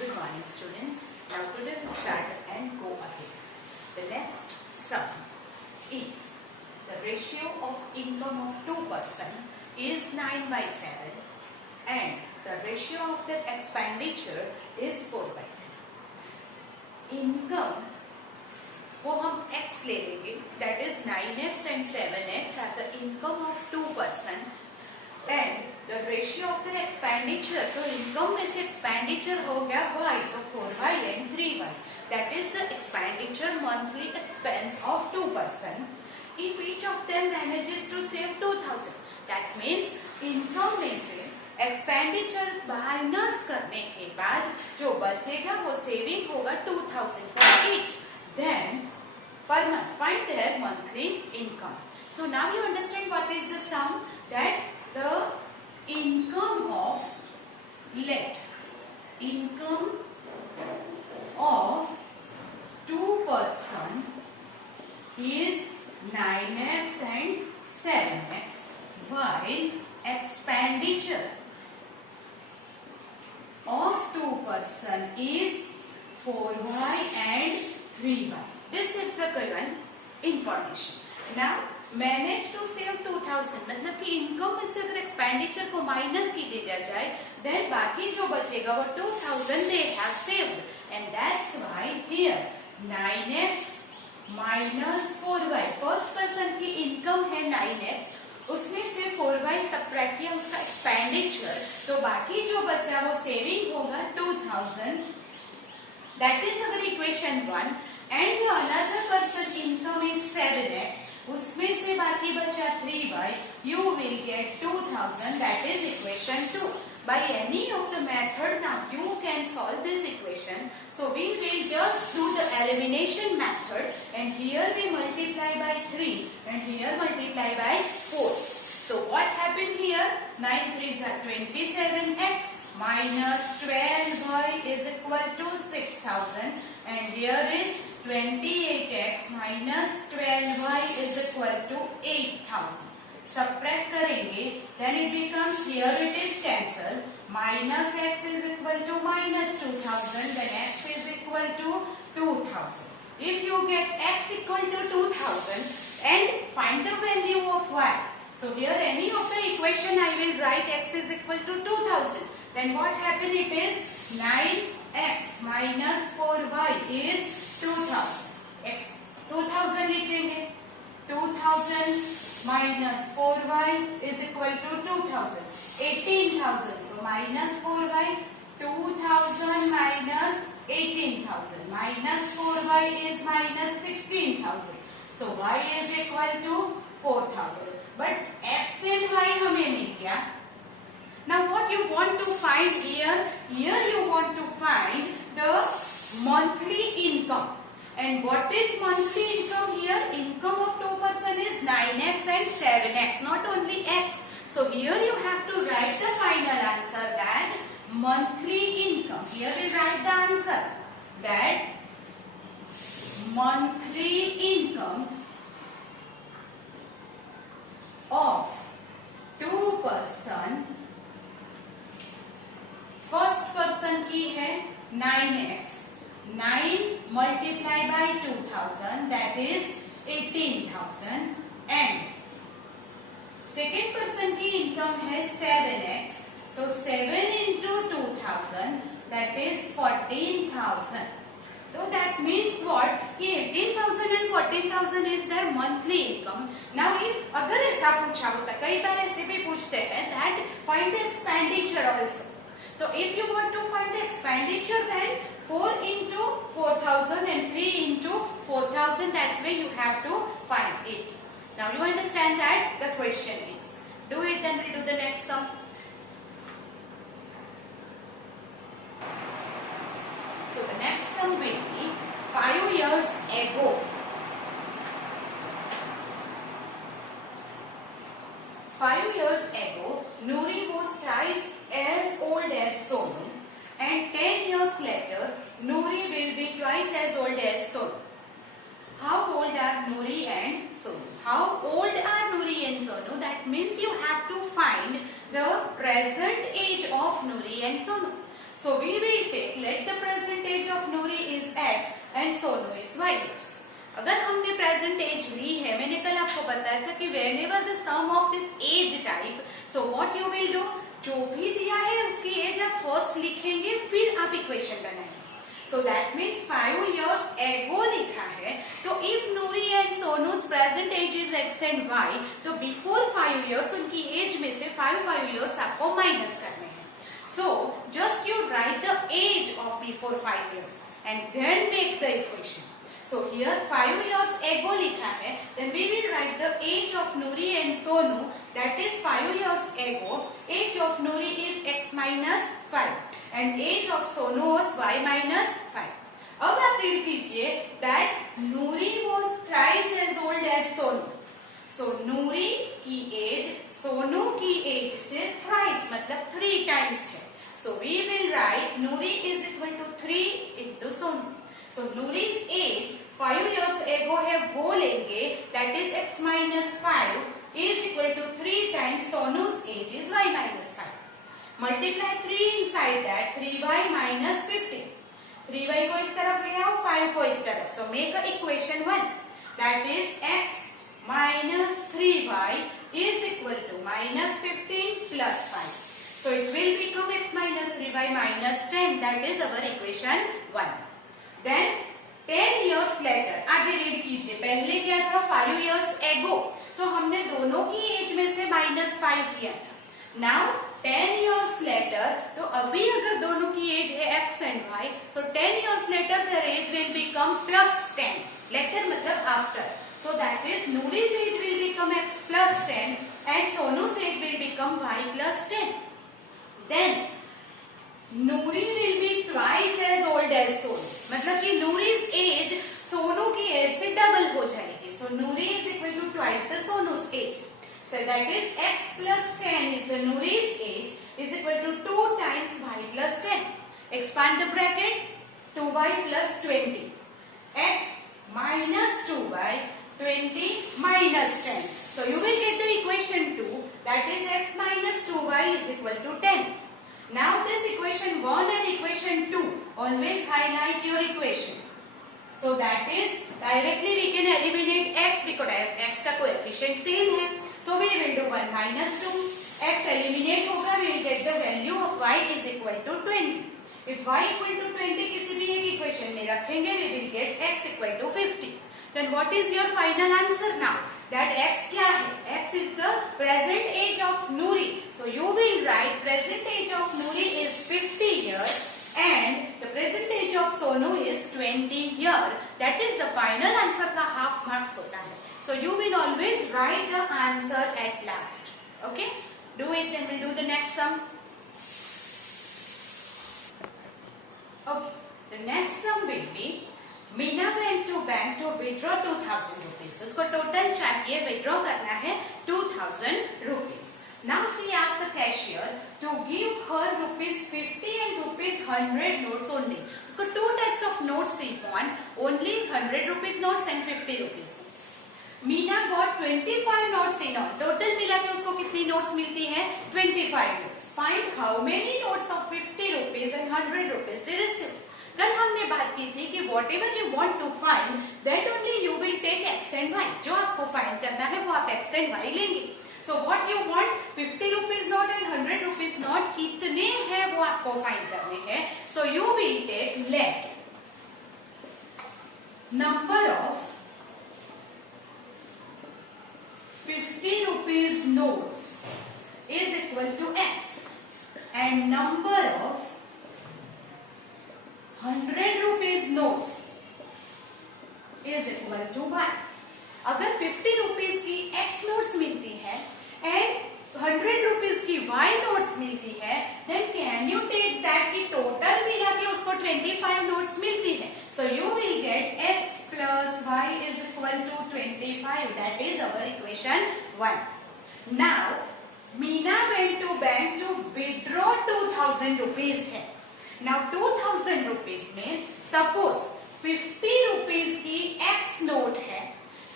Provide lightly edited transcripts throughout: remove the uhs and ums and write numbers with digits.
Good morning, students. Now today we'll start and go ahead. The next sum is the ratio of income of two person is 9/7 and the ratio of their expenditure is 4/3. Income वो हम x ले लेंगे, that is 9x and 7x are the income of two person and the ratio of the expenditure, तो income में से expenditure हो गया y, तो 4y and 3y, that is the expenditure monthly expense of two person. If each of them manages to save 2000, that means income में से expenditure minus करने के बाद जो बचेगा वो saving होगा 2000 for each. Then per month find their monthly income. So now you understand what is the sum, that the income of income of two person is 9x and 7x while expenditure of two person is 4y and 3y. This is the given information. Now manage to save 2000 मतलब कि income में से अगर expenditure को minus की दिया जाए then बाकी जो बचेगा वो 2000 they have saved and that's why here 9x minus 4y first person की इनकम है 9x, उसमें से 4y सबट्रैक्ट किया उसका एक्सपेंडिचर, तो बाकी जो बचा वो सेविंग होगा 2000. That is our equation 1 and another person income is 7x, उसमें से बाकी बचा 3y, you will get 2000, that is equation 2. By any of the method now you can solve this equation. So we will just do the elimination method and here we multiply by 3 and here multiply by 4. So what happened here? 9 3s are 27x minus 12y is equal to 6000 and here is 28x minus 12y is equal to 8000. Subtract करेंगे then it becomes, here it is cancel, minus x is equal to minus 2000, then x is equal to 2000. If you get x equal to 2000 and find the value of y, so here any of the equation I will write x is equal to 2000, then what happen, it is 9x minus 4y is 2000. x 2000 लिखेंगे, 2000 minus 4y is equal to 2000, 18,000. So minus 4y, 2000 minus 18,000, minus 4y is minus 16,000. So y is equal to 4,000. But x and y हमें मिल गया. Now what you want to find here? Here you want to find the monthly income. And what is monthly income here? Income of two person is 9x and 7x, not only x. So here you have to write the final answer, that monthly income. Here we write the answer, that monthly income of two person, first person की है 9x, 9 multiply by 2000, that is 18,000 and second person की income है 7x, तो 7 into 2000, that is 14,000. So that means what, कि 18,000 and 14,000 is their monthly income. Now if अगर ऐसा पूछा होता, कई बार ऐसे भी पूछते हैं that find the expenditure also. So if you want to find the expenditure, then 4 into 4,000 and 3 into 4,000, that's where you have to find it. Now you understand that the question is. Do it, then we'll do the next sum. So the next sum will be 5 years ago. 5 years ago, Nuri was twice as old as Sonu, and 10 years later, Nuri will be twice as old as Sonu. How old are Nuri and Sonu? How old are Nuri and Sonu? That means you have to find the present age of Nuri and Sonu. So we will take, let the present age of Nouri is X and Sonu is Y years. अगर हमने present as ली है, मैंने कल आपको बताया था कि whenever the sum of this age type, so what you will do, जो भी दिया है उसकी एज आप फर्स्ट लिखेंगे, फिर आप इक्वेशन बनाएंगे. So that means 5 years ago लिखा है, तो if Nouri and Sonu's present age is X and Y, तो before 5 years उनकी एज में से 5 years आपको माइनस करने हैं. So just you write the age of before 5 years and then make the equation. So here 5 years ago लिखा है, then we will write the age of Nouri and Sonu, that is 5 years ago. Age of Nouri is X minus 5 and age of Sonu was Y minus 5. अब आप read कीजिए that Nouri was thrice as old as Sonu. So Nouri की as Sonu की as से thrice मतलब 3 times है. So we will write Nouri is equal to 3 into Sonu. So Nouri's age 5 years ago है, वो लेंगे, that is X minus 5 is equal to 3 times Sonu's age is Y minus 5. Multiply 3 inside that, 3Y minus 15. 3Y को इस तरफ ले आओ, 5 को इस तरफ. So make a equation 1, that is X minus 3Y is equal to minus 15 plus 5. So it will become X minus 3Y minus 10, that is our equation 1. Then 10 years later, आगे read कीजिए, पहले क्या था 5 years ago. So हमने दोनों की as में से -5 किया था. Now 10 years later, तो अभी अगर दोनों की एज है X and Y, so 10 years later their age will become plus 10. Later मतलब after. So that is Nouri's age will become X plus 10 and Sonu's age will become Y plus 10. Then Nouri will be twice as old as Sonu. मतलब कि Nouri's age Sonu की as से double हो जाएगी. So Nouri is equal to twice the Sonu's age. So that is X plus 10 is the Nouri's age is equal to 2 times Y plus 10. Expand the bracket, 2Y plus 20. X minus 2Y, 20 minus 10. So you will get the equation 2, that is X minus 2Y is equal to 10. Now this equation 1 and equation 2, always highlight your equation. So that is directly we can eliminate X because X का coefficient same है. So we will do 1 minus 2. X eliminate होगा, we will get the value of Y is equal to 20. If Y equal to 20 किसी भी एक equation में रखेंगे, we will get X equal to 50. Then what is your final answer now? That X क्या है? X is the present age of Nouri. So you will write present age of Nouri is 50 years and the present age of Sonu is 20 years. That is the final answer का half marks होता है. So you will always write the answer at last. Okay? Do it, then we'll do the next sum. Okay. The next sum will be Meena went to bank to withdraw 2000 rupees. उसको total चाहिए, withdraw करना है 2000 rupees. Now she asked the cashier to give her rupees 50 and rupees 100 notes only. उसको 2 types of notes she want, only 100 rupees notes and 50 rupees notes. Meena got 25 notes in all. Total मिला के उसको कितनी notes मिलती है? 25 notes. Find how many notes of 50 rupees and 100 rupees she received. कल हमने बात की थी कि whatever you want to find that only you will take x and y. जो आपको फाइंड करना है वो आप एक्स एंड वाई लेंगे. So what you want, 50 rupees note and 100 rupees note कितने हैं वो आपको फाइंड करने हैं. So you will take let number of 50 rupees notes is equal to x and number of 100 rupees notes is equal to y. अगर 50 rupees की x notes मिलती है and 100 rupees की y notes मिलती है, then can you take that की total मिला के उसको 25 notes मिलती है. So you will get x plus y is equal to 25. That is our equation 1. Now Meena went to bank to withdraw 2000 rupees है. Now 2000 rupees में suppose 50 rupees की x note है,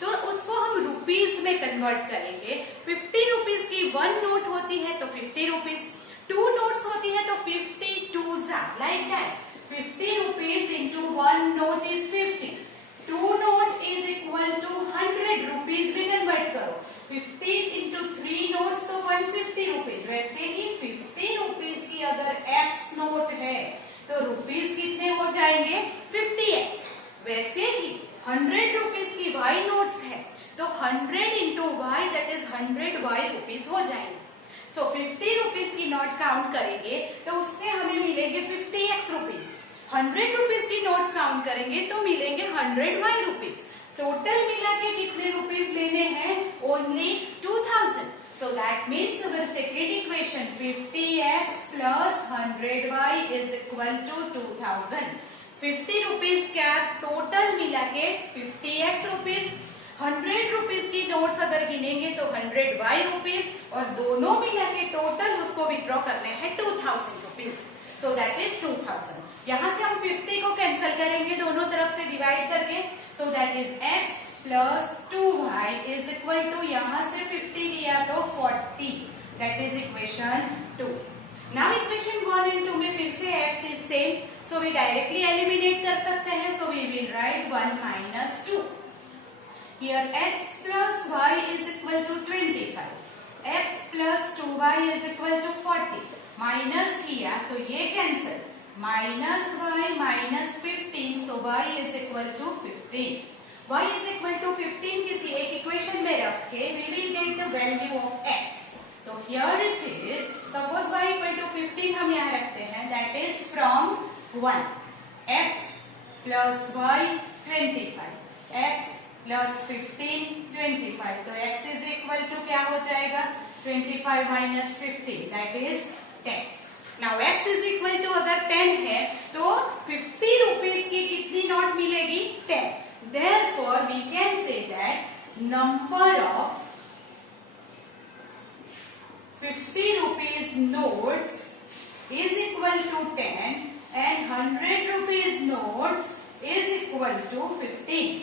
तो उसको हम रुपीस में कन्वर्ट करेंगे. 50 रुपीस की 1 नोट होती है तो 50 रुपीस, 2 नोट्स होती है तो 50 2 ज़ा जैसे ही 50 रुपीज की अगर एक्स नोट है तो रुपीज कितने हो जाएंगे 50x। वैसे ही 100 रुपीज की वाई नोट्स है तो 100 into y that is 100 y rupees हो जाएंगे। सो 50 रुपीज की नोट काउंट करेंगे तो उससे हमें मिलेंगे 50x रुपीज। 100 रुपीज की नोट्स काउंट करेंगे तो मिलेंगे 100 वाई रुपीज। टोटल मिला के कितने रुपीज लेने हैं only 2000। So that means our second equation 50x plus 100y is equal to 2000। 50 rupees क्या टोटल मिला के 50x रुपीज, 100 रुपीज की नोट्स अगर गिनेंगे तो 100y रुपीज और दोनों मिला के टोटल उसको विड्रॉ करने हैं 2000 रुपीज। So that is 2000। यहाँ से हम 50 को कैंसिल करेंगे दोनों तरफ से डिवाइड करके। So that is x plus 2y is equal to यहाँ से 50 लिया तो 40। That is equation 2। Now equation 1 and 2 में फिर से x is same, so we directly eliminate कर सकते हैं। So we will write 1 minus 2। Here x plus y is equal to 25, x plus 2y is equal to 40। Minus किया तो ये cancel, minus y minus 15, so y is equal to 15। y is equal to 15 किसी एक equation में रख के we will get the value of x। तो here it is, suppose y equal to 15 हम यहाँ रखते हैं, that is from 1 x plus y 25, x plus 15 25, तो x is equal to क्या हो जाएगा 25 minus 15 that is 10। Now x is equal to अगर 10 है तो 50 रुपीज की कितनी नोट मिलेगी 10। Therefore, we can say that number of 50 rupees notes is equal to 10 and 100 rupees notes is equal to 15,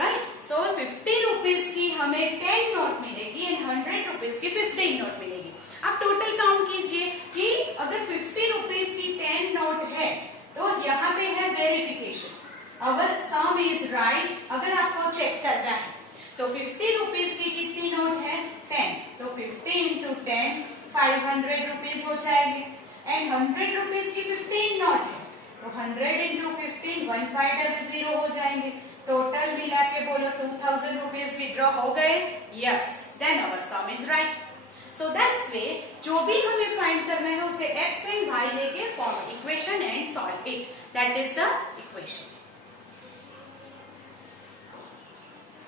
right? So 50 rupees की हमें 10 note मिलेगी and 100 rupees की 15 नोट मिलेगी। अब टोटल काउंट कीजिए कि अगर 50 रुपीज की 10 नोट है तो यहाँ पे है वेरिफिकेशन, अगर सम इज राइट, अगर आपको चेक करना है तो 50 रुपीज की कितनी नोट है 10, तो 50 इंटू 10 500 रुपीज हो जाएंगे एंड 100 रुपीज की 15 नोट है तो 100 इंटू 15 1500 हो जाएंगे। टोटल मिला के बोलो 2000 रुपीज विड्रॉ हो गए। Yes, then our sum is right. So that's way जो भी हमें फाइंड करना है उसे x एंड y लेके form equation and solve it. That is the equation.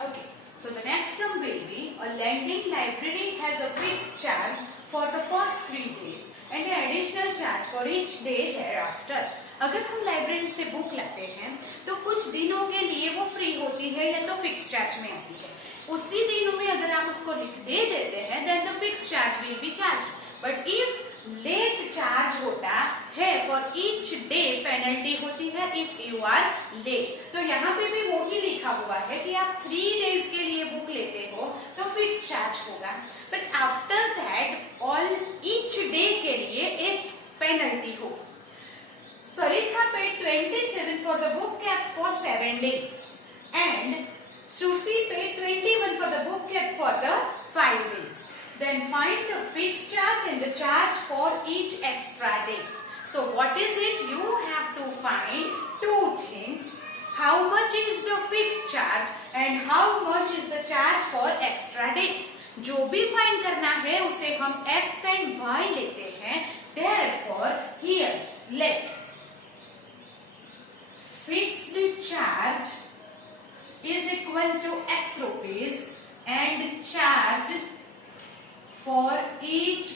Okay, so the next sum will be a lending library has a fixed charge for the first 3 days and an additional charge for each day thereafter। अगर हम library से book लाते हैं तो कुछ दिनों के लिए वो फ्री होती है या तो फिक्स चार्ज में आती है। उसी दिनों में अगर आप उसको दे देते हैं then the fix charge will be charge. But if late charge होता है फॉर ईच डे पेनल्टी होती है इफ यू आर लेट। तो यहाँ पे भी वो ही लिखा हुआ है कि आप 3 डेज के लिए बुक लेते हो तो फिक्स चार्ज होगा, but after that all each day के लिए एक पेनल्टी हो। सरिता paid 27 for the book kept for 7 days and Susie paid 21 for the book kept for the 5 days। Then find the fixed charge and the charge for each extra day। So what is it? You have to find two things. How much is the fixed charge and how much is the charge for extra days। जो भी find करना है उसे हम x and y लेते हैं। Therefore here let fixed charge is equal to x rupees and charge for each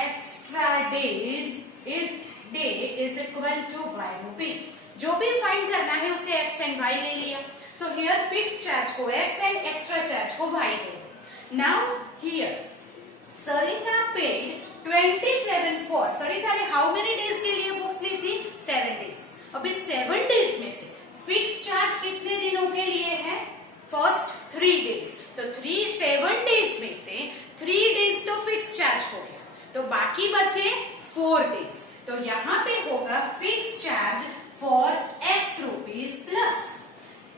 extra days is equal to y rupees। जो भी फाइंड करना है उसे x and y ले लिया। So here fixed charge को x and extra charge को y ले लिया। Now here Sarita paid 27 for, सरिता ने how many days के लिए बुक्स ली थी 7 days। अभी 7 days में से फिक्स चार्ज कितने दिनों के लिए है फर्स्ट 3 days। तो 7 days में से 3 days तो फिक्स चार्ज हो गया तो बाकी बचे 4 days। तो यहाँ पे होगा fix charge for x rupees plus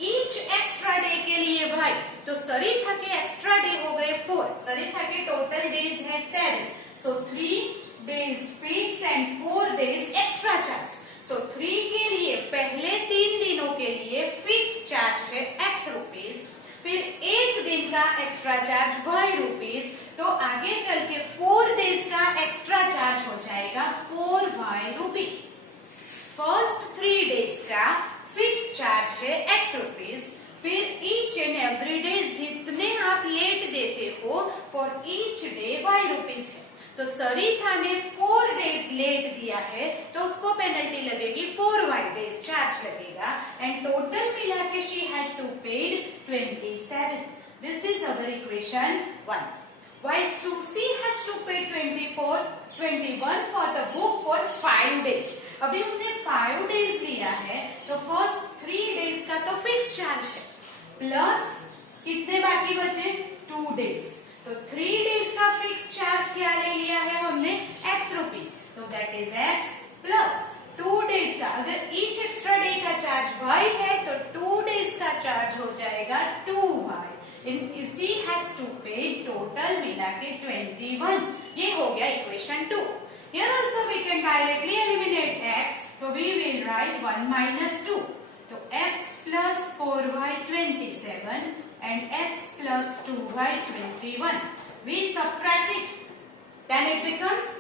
each extra day के लिए y तो सरिता के एक्स्ट्रा डे हो गए 4, सरिता के टोटल डेज है 7, सो 3 days fixed and 4 days extra charge. So 3 के लिए पहले 3 दिनों के लिए फिक्स चार्ज है x रुपीज, फिर एक दिन का एक्स्ट्रा चार्ज y रुपीज, तो आगे चल के 4 डेज का एक्स्ट्रा चार्ज हो जाएगा 4y रुपीज। फर्स्ट 3 डेज का फिक्स चार्ज है x रुपीज, फिर ईच एंड एवरी डेज जितने आप लेट देते हो for each day y rupees है। तो सरिता ने 4 डेज लेट दिया है तो उसको पेनल्टी लगेगी 4y डेज चार्ज लगेगा, एंड टोटल मिला के she had to paid 27। This is our equation 1। While Suksi has to pay 21 for the book for 5 days। अभी हमने 5 डेज लिया है तो फर्स्ट 3 डेज का तो फिक्स चार्ज है, प्लस कितने बाकी बचे 2 डेज, तो 3 डेज का फिक्स चार्ज क्या ले लिया है हमने x रुपीज, तो that is x plus 2 days का, अगर ईच एक्स्ट्रा डे का चार्ज y है तो 2 डेज का चार्ज हो जाएगा 2y। She has to pay total मिला के 21। ये हो गया equation 2। Here also we can directly eliminate x, तो वी विल राइट 1 minus 2, तो x plus 4y 27 and x plus 2y 21. We subtract it, then it becomes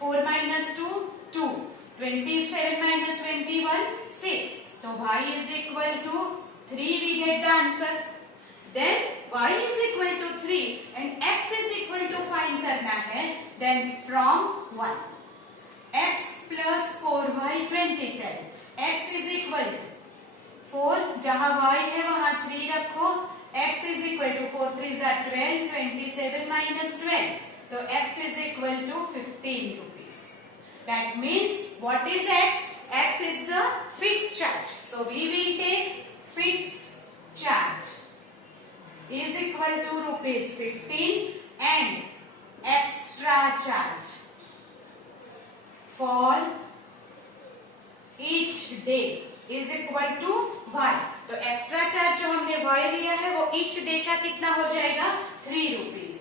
4 minus 2 2, 27 minus 21 6, so y is equal to 3, we get the answer। Then y is equal to 3 and x is equal to find करना है, then from 1 x plus 4y 27, x is equal to 4, जहां y है वहां 3 रखो, x is equal to 4 3 are 12, 27 minus 12, so x is equal to 15 rupees। That means what is x? X is the fixed charge, so we will take fixed charge is equal to rupees 15 and extra charge for each day is equal to y। तो extra charge जो हमने y लिया है वो each day का कितना हो जाएगा 3 रुपीज।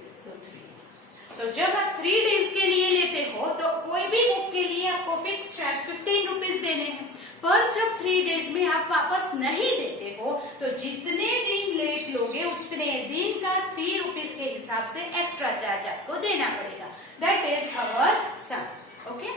सो जब आप 3 डेज के लिए लेते हो तो कोई भी बुक के लिए आपको फिक्स चार्ज 15 रुपीज देने हैं, पर जब 3 डेज में आप वापस नहीं देते हो तो जितने दिन लेट लोगे उतने दिन का 3 रुपीज के हिसाब से एक्स्ट्रा चार्ज आपको देना पड़ेगा। That is our sum. Okay.